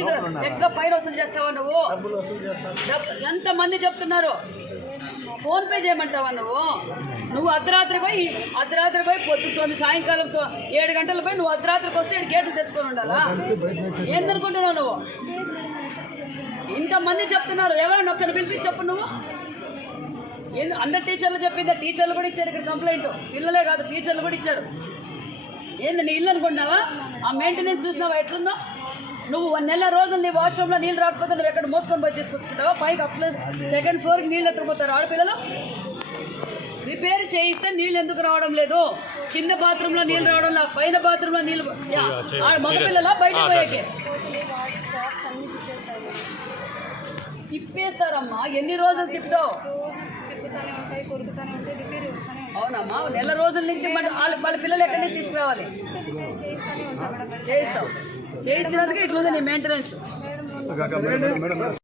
Fee extra fine వసూలు చేస్తావా నువ్వు? ఎంతమంది చెప్తున్నారు? ఫోన్ పే చేయమంటావా నువ్వు? నువ్వు అర్ధరాత్రి పోయి పొద్దుతోంది సాయంకాలంతో 7 గంటల పోయి నువ్వు అర్ధరాత్రికి వస్తే గేట్లు తెచ్చుకొని ఉండాలా? ఏందనుకుంటున్నావు నువ్వు? ఇంతమంది చెప్తున్నారు, ఎవరైనా ఒక్కరిని పిలిపించి చెప్పు నువ్వు. అందరు టీచర్లు చెప్పిందా? టీచర్లు కూడా ఇచ్చారు ఇక్కడ కంప్లైంట్. పిల్లలే కాదు, టీచర్లు కూడా ఇచ్చారు. ఏంది నీ ఇల్లు అనుకుంటున్నావా? ఆ మెయింటెనెన్స్ చూసినావా ఎట్లుందో? నువ్వు 1 నెల రోజులు నీ వాష్రూమ్లో నీళ్ళు రాకపోతే నువ్వు ఎక్కడ మోసుకొని పోయి తీసుకొచ్చుకుంటావా? పైకి సెకండ్ ఫ్లోర్కి నీళ్ళు ఎత్తుకుపోతారు ఆడపిల్లలు. రిపేర్ చేయిస్తే నీళ్ళు ఎందుకు రావడం లేదు? కింద బాత్రూంలో నీళ్ళు రావడం లేదు, పైన బాత్రూంలో నీళ్ళు. మగపిల్లలా బయటకు పోయాకే తిప్పేస్తారమ్మా. ఎన్ని రోజులు తిప్పుతావు? అవునమ్మా, నెల రోజుల నుంచి వాళ్ళ పిల్లలు ఎక్కడి నుంచి తీసుకురావాలి? చేయిస్తావు. చేయించినందుకే ఇట్లుంది నీ మెయింటెనెన్స్.